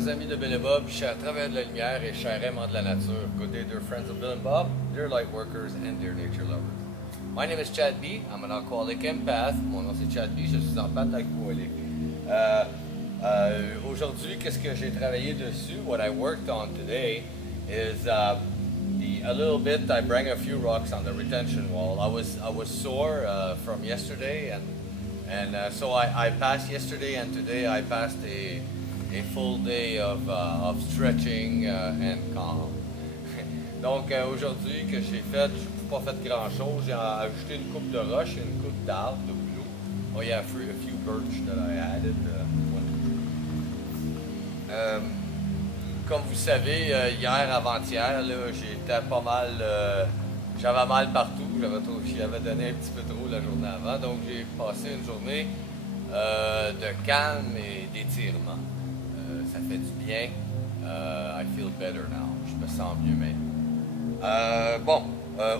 chers amis de Bill et Bob, chers travailleurs de la lumière et chers aimants de la nature. Good day, dear friends of Bill and Bob, dear light workers and dear nature lovers. My name is Chad B. I'm an alcoholic empath. Mon nom c'est Chad B. Je suis empathe alcoolique. Aujourd'hui, qu'est-ce que j'ai travaillé dessus? What I worked on today is a little bit. I bring a few rocks on the retention wall. I was sore from yesterday, and so I passed yesterday and today. I passed a full day of stretching and calm. Donc aujourd'hui que j'ai fait, je n'ai pas fait grand chose. J'ai ajouté une coupe de roches et une coupe d'arbres de boulot. Oh yeah, a few birch that I added. Comme vous savez, hier, avant-hier, j'étais pas mal, j'avais mal partout, j'avais donné un petit peu trop la journée avant, donc j'ai passé une journée de calme et d'étirement. Ça fait du bien. I feel better now. Je me sens mieux maintenant.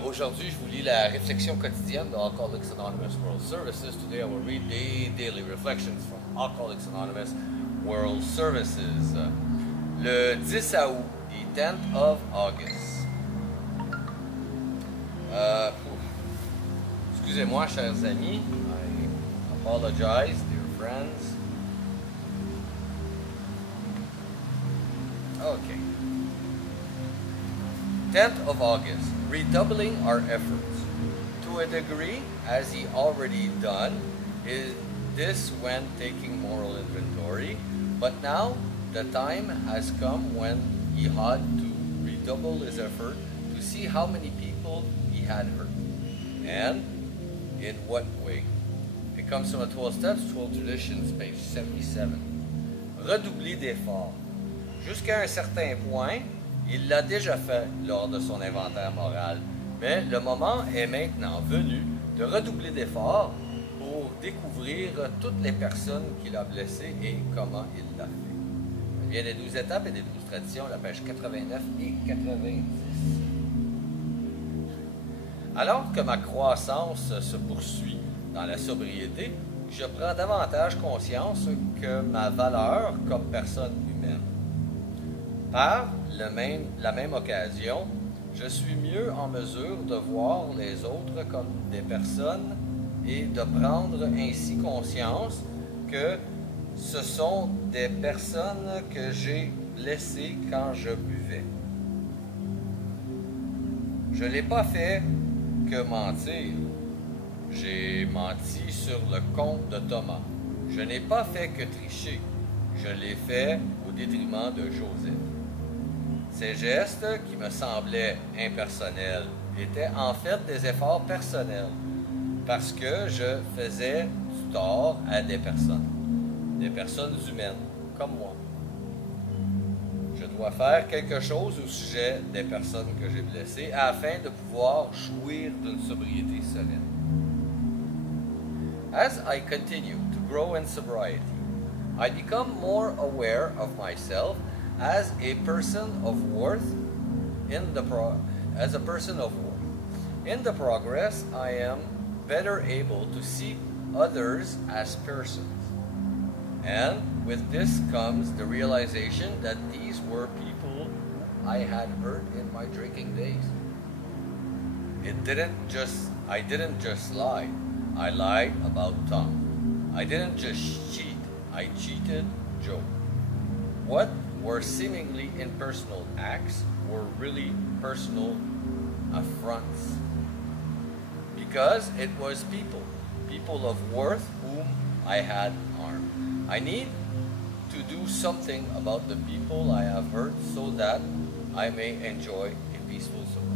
Aujourd'hui, je vous lis la réflexion quotidienne de Alcooliques Anonymous World Services. Today, I will read the daily reflections from Alcooliques Anonymous World Services. Le 10 août, the 10th of August. Excusez-moi, chers amis. I apologize, dear friends. Okay. 10th of August. Redoubling our efforts. To a degree, as he already done, is this when taking moral inventory, but now the time has come when he had to redouble his effort to see how many people he had hurt, and in what way. It comes from a 12 Steps, 12 Traditions, page 77. Redoubler d'efforts. Jusqu'à un certain point, il l'a déjà fait lors de son inventaire moral, mais le moment est maintenant venu de redoubler d'efforts pour découvrir toutes les personnes qu'il a blessées et comment il l'a fait. Il y a des 12 étapes et des 12 traditions, la page 89 et 90. Alors que ma croissance se poursuit dans la sobriété, je prends davantage conscience que ma valeur comme personne humaine. Par la même occasion, je suis mieux en mesure de voir les autres comme des personnes et de prendre ainsi conscience que ce sont des personnes que j'ai blessées quand je buvais. Je n'ai pas fait que mentir. J'ai menti sur le compte de Thomas. Je n'ai pas fait que tricher. Je l'ai fait au détriment de Joseph. Ces gestes qui me semblaient impersonnels étaient en fait des efforts personnels parce que je faisais du tort à des personnes humaines comme moi. Je dois faire quelque chose au sujet des personnes que j'ai blessées afin de pouvoir jouir d'une sobriété sereine. As I continue to grow in sobriety, I become more aware of myself as a person of worth in the progress. I am better able to see others as persons. And with this comes the realization that these were people I had hurt in my drinking days. I didn't just lie. I lied about Tom. I didn't just cheat. I cheated Joe. What were seemingly impersonal acts were really personal affronts. Because it was people of worth whom I had harmed. I need to do something about the people I have hurt so that I may enjoy a peaceful sobriety.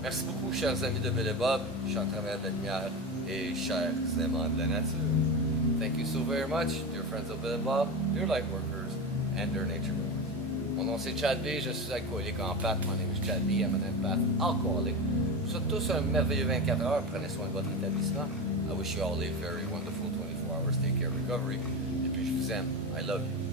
Merci beaucoup, chers amis de Bill et Bob, chers travailleurs de la lumière et chers aimants de la nature. Thank you so very much, dear friends of Bill and Bob, dear light workers, and dear nature lovers. Mon nom c'est Chad B, je suis alcoolique en pâte. My name is Chad B, I'm an empath alcoholic. Vous êtes tous un merveilleux 24 heures, prenez soin de votre établissement. I wish you all a very wonderful 24 hours take care recovery. Et puis je vous aime. I love you.